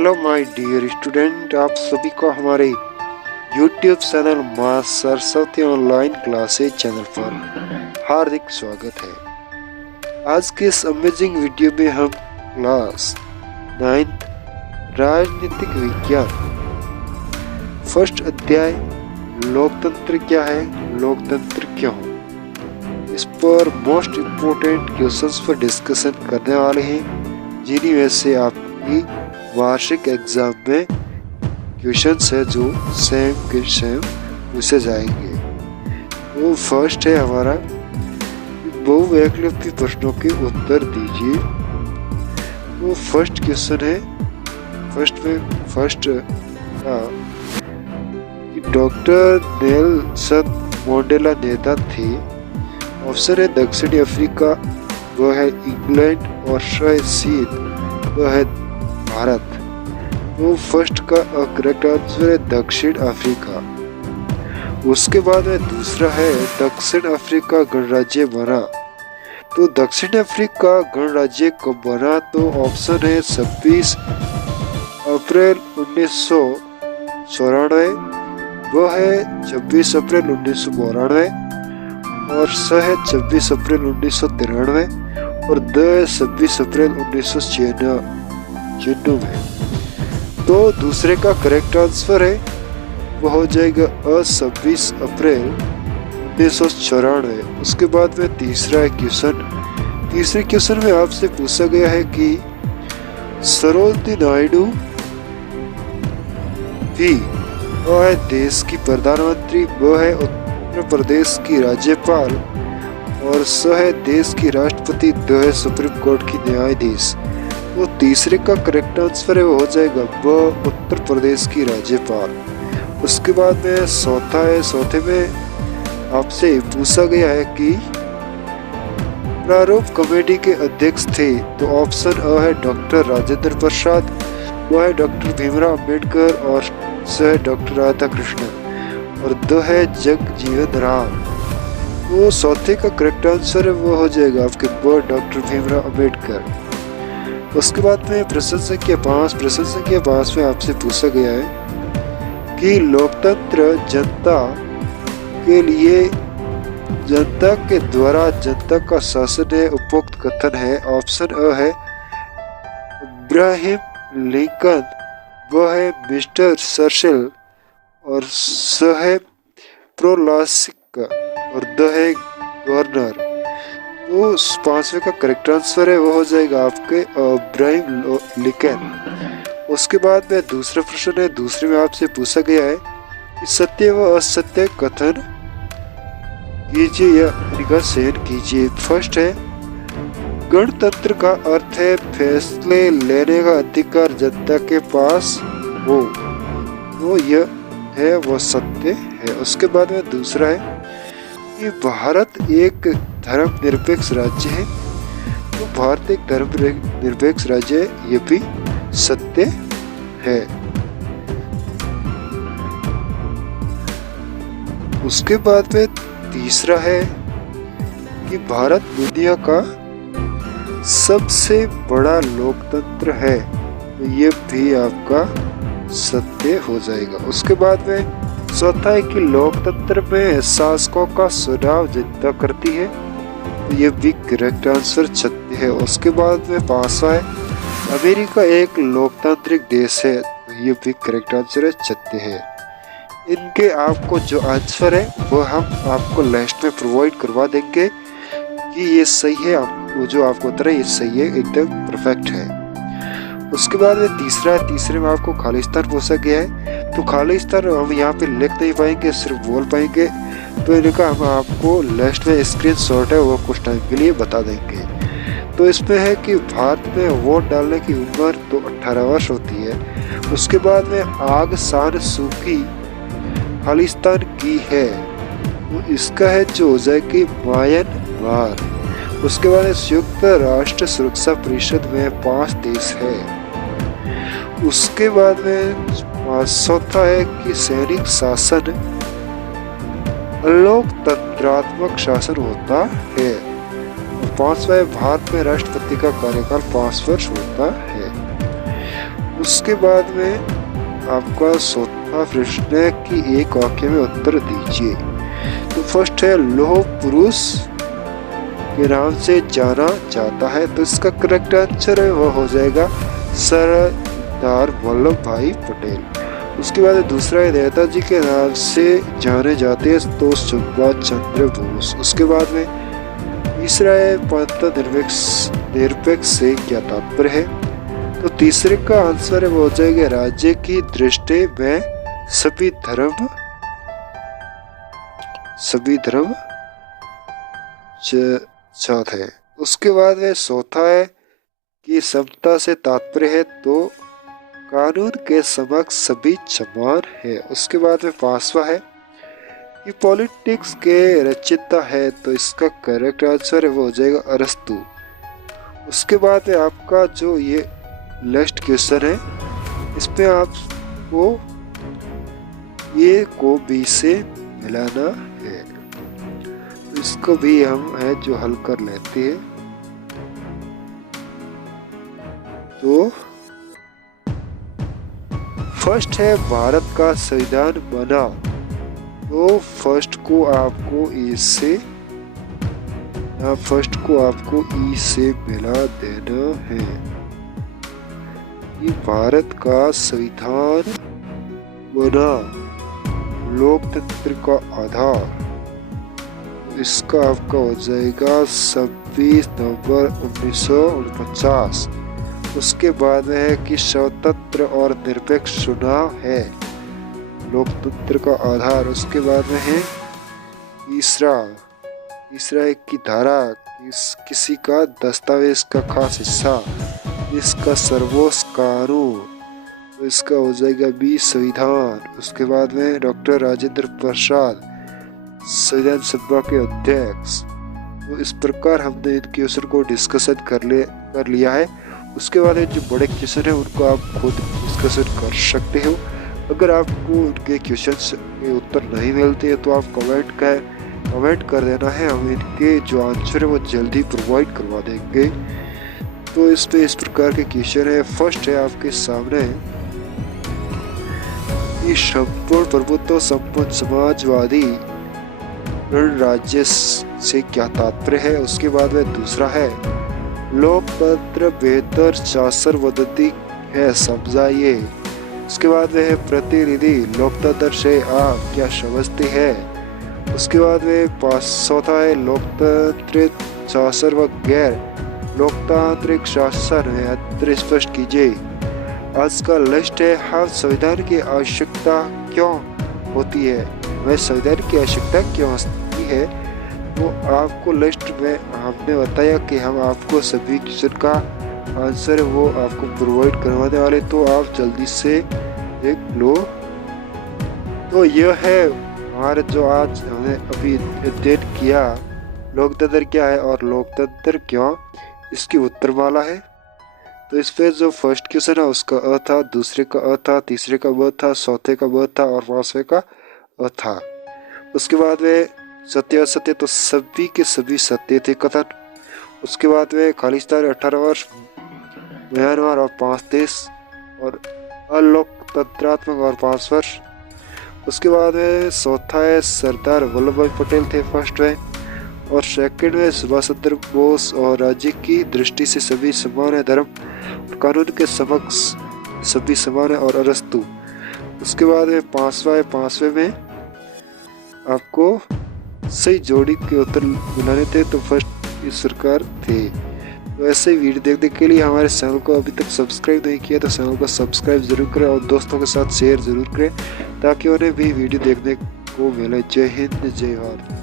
Hello my dear student, आप सभी को हमारे यूट्यूब चैनल माँ सरस्वती ऑनलाइन क्लासेज चैनल पर हार्दिक स्वागत है। आज के इस अमेजिंग वीडियो में हम क्लास 9 राजनीतिक विज्ञान फर्स्ट अध्याय लोकतंत्र क्या है, लोकतंत्र क्यों, इस पर मोस्ट इम्पोर्टेंट क्वेश्चंस पर डिस्कशन करने वाले हैं, जिन्हीं में से आपकी वार्षिक एग्जाम में क्वेश्चंस है जो सेम के सेम पूछे जाएंगे। तो फर्स्ट है हमारा बहुविकल्पी प्रश्नों के उत्तर दीजिए। तो फर्स्ट क्वेश्चन है, फर्स्ट डॉक्टर नेल्सन मंडेला नेता थे। ऑप्शन है दक्षिणी अफ्रीका, वह है इंग्लैंड, और चीन, वह है भारत। तो फर्स्ट का करेक्ट आंसर है दक्षिण अफ्रीका। उसके बाद में दूसरा है दक्षिण अफ्रीका गणराज्य बना। तो दक्षिण अफ्रीका गणराज्य कब बना? तो ऑप्शन है 26 अप्रैल 1994, वह है 26 अप्रैल 1992, और स है 26 अप्रैल 1993, और द है 26 अप्रैल 1996 में। तो दूसरे का करेक्ट आंसर है वो हो जाएगा 26 अप्रैल 1994। उसके बाद में तीसरा क्वेश्चन, तीसरे क्वेश्चन में आपसे पूछा गया है कि सरोजिनी नायडू भी वह है देश की प्रधानमंत्री, वह है उत्तर प्रदेश की राज्यपाल, और स है देश की राष्ट्रपति, द है सुप्रीम कोर्ट की न्यायाधीश। वो तीसरे का करेक्ट आंसर है वो हो जाएगा वह उत्तर प्रदेश की राज्यपाल। उसके बाद में चौथा है, चौथे में आपसे पूछा गया है कि प्रारूप कमेटी के अध्यक्ष थे। तो ऑप्शन अ है डॉक्टर राजेंद्र प्रसाद, वह है डॉक्टर भीमराव अम्बेडकर, और स है डॉक्टर राधा कृष्णन, और द है जगजीवन राम। वो चौथे का करेक्ट आंसर है वो हो जाएगा आपके ब डॉक्टर भीमराव अम्बेडकर। उसके बाद में प्रश्न संख्या 5 में आपसे पूछा गया है कि लोकतंत्र जनता के लिए, जनता के द्वारा जनता का शासन है, उपयुक्त कथन है। ऑप्शन अ है इब्राहिम लिंकन, वह है मिस्टर चर्चिल, और स है प्रोलासिक, और द है गवर्नर। तो 5वें का करेक्ट आंसर है वो हो जाएगा आपके इब्राहिम लिंकन। उसके बाद में दूसरा प्रश्न है, दूसरे में आपसे पूछा गया है कि सत्य व असत्य कथन कीजिए या चयन कीजिए। फर्स्ट है गणतंत्र का अर्थ है फैसले लेने का अधिकार जनता के पास हो, तो यह है वो सत्य है। उसके बाद में दूसरा है कि भारत एक धर्मनिरपेक्ष राज्य है, तो भारत एक धर्मनिरपेक्ष राज्य है, ये भी सत्य है। उसके बाद में तीसरा है कि भारत दुनिया का सबसे बड़ा लोकतंत्र है, तो ये भी आपका सत्य हो जाएगा। उसके बाद में चौथा है कि लोकतंत्र में शासकों का चुनाव जनता करती है, तो ये भी करेक्ट आंसर सत्य है। उसके बाद में 5वां है अमेरिका एक लोकतांत्रिक देश है, तो ये भी करेक्ट आंसर है, सत्य है। इनके आपको जो आंसर है वो हम आपको लास्ट में प्रोवाइड करवा देंगे कि ये सही है, वो जो आपको उत्तर है ये सही है, एकदम परफेक्ट है। उसके बाद में तीसरा है, तीसरे में आपको खालिस्तान पूछा गया है। तो खालिस्तान हम यहाँ पे लिख नहीं पाएंगे, सिर्फ बोल पाएंगे, तो इनका हम आपको लास्ट में स्क्रीनशॉट है वो कुछ टाइम के लिए बता देंगे। तो इसमें है कि भारत में वोट डालने की उम्र तो 18 वर्ष होती है। उसके बाद में आग सान सूखी खालिस्तान की है, तो इसका है जो हो जाएगी म्यांमार। उसके बाद संयुक्त राष्ट्र सुरक्षा परिषद में 5 देश है। उसके बाद में चौथा है कि सैनिक शासन लोकतंत्रात्मक शासन होता है। 5वां है भारत में राष्ट्रपति का कार्यकाल 5 वर्ष होता है। उसके बाद में आपका चौथा प्रश्न है कि एक वाक्य में उत्तर दीजिए। तो फर्स्ट है लौह पुरुष के नाम से जाना जाता है, तो इसका करेक्ट आंसर है वह हो जाएगा सरदार वल्लभ भाई पटेल। उसके बाद दूसरा है नेताजी के नाम से जाने जाते हैं, तो सुभाष चंद्र बोस। उसके बाद में तीसरा है पंथ निरपेक्ष से क्या तात्पर्य है, तो तीसरे का आंसर है वो हो जाएगा राज्य की दृष्टि में सभी धर्म साथ है। उसके बाद में चौथा है कि समता से तात्पर्य है, तो कानून के समक्ष सभी समान है। उसके बाद में पांचवा है कि पॉलिटिक्स के रचयिता है, तो इसका करेक्ट आंसर है वो हो जाएगा अरस्तु। उसके बाद में आपका जो ये लास्ट क्वेश्चन है, इसमें आपको ए को बी से मिलाना है, तो इसको भी हम है जो हल कर लेते हैं। तो फर्स्ट है भारत का संविधान बना, तो फर्स्ट को आपको ई से मिला देना है। ये भारत का संविधान बना लोकतंत्र का आधार, इसका आपका हो जाएगा 26 नवंबर 1949। उसके बाद है कि स्वतंत्र और निरपेक्ष चुनाव है लोकतंत्र का आधार। उसके बाद में है तीसरा एक की धारा किसी का दस्तावेज का खास हिस्सा, इसका सर्वोच्च कानून, तो इसका हो जाएगा बी संविधान। उसके बाद में डॉक्टर राजेंद्र प्रसाद संविधान सभा के अध्यक्ष। तो इस प्रकार हमने इन क्वेश्चन को डिस्कशन कर लिया है। उसके बाद जो बड़े क्वेश्चन है उनको आप खुद डिस्कशन कर सकते हो। अगर आपको उनके क्वेश्चन के उत्तर नहीं मिलते हैं तो आप कमेंट कर देना है, हम इनके जो आंसर है वो जल्दी प्रोवाइड करवा देंगे। तो इसमें इस प्रकार के क्वेश्चन है। फर्स्ट है आपके सामने कि संपूर्ण प्रभुत्व संपन्न समाजवादी राज्य से क्या तात्पर्य है। उसके बाद में दूसरा है लोकतंत्र बेहतर शासन पद्धति है, समझाइए। उसके बाद में है प्रतिनिधि लोकतंत्र से आप क्या समझते हैं। उसके बाद में चौथा है लोकतांत्रिक शासन व गैर लोकतांत्रिक शासन है, अंतर स्पष्ट कीजिए। आज का लिस्ट है हम संविधान की आवश्यकता क्यों होती है, हमें संविधान की आवश्यकता क्यों होती है। तो आपको लिस्ट में हमने बताया कि हम आपको सभी क्वेश्चन का आंसर वो आपको प्रोवाइड करवाने वाले, तो आप जल्दी से देख लो। तो यह है हमारे जो आज हमने अभी अध्ययन किया लोकतंत्र क्या है और लोकतंत्र क्यों, इसकी उत्तरमाला है। तो इस पे जो फर्स्ट क्वेश्चन है उसका अ था, दूसरे का अ था, तीसरे का ब था, चौथे का ब था और पांचवे का अ था। उसके बाद में सत्य असत्य, तो सभी के सभी सत्य थे कथन। उसके बाद में खालिस्तान 18 वर्ष, म्यांमार और 5 देश और अलोकतंत्रात्मक और 5 वर्ष। उसके बाद में चौथा है सरदार वल्लभ भाई पटेल थे फर्स्ट में, और सेकंड में सुभाष चंद्र बोस और राज्य की दृष्टि से सभी समान है, धर्म और कानून के समक्ष सभी समान है और अरस्तु। उसके बाद में पांचवा है, पांचवे में आपको सही जोड़ी के उत्तर मिलाने थे, तो फर्स्ट इस सरकार थे। तो ऐसे ही वीडियो देखने के लिए हमारे चैनल को अभी तक सब्सक्राइब नहीं किया तो चैनल को सब्सक्राइब जरूर करें और दोस्तों के साथ शेयर जरूर करें ताकि उन्हें भी वीडियो देखने को मिले। जय हिंद, जय भारत।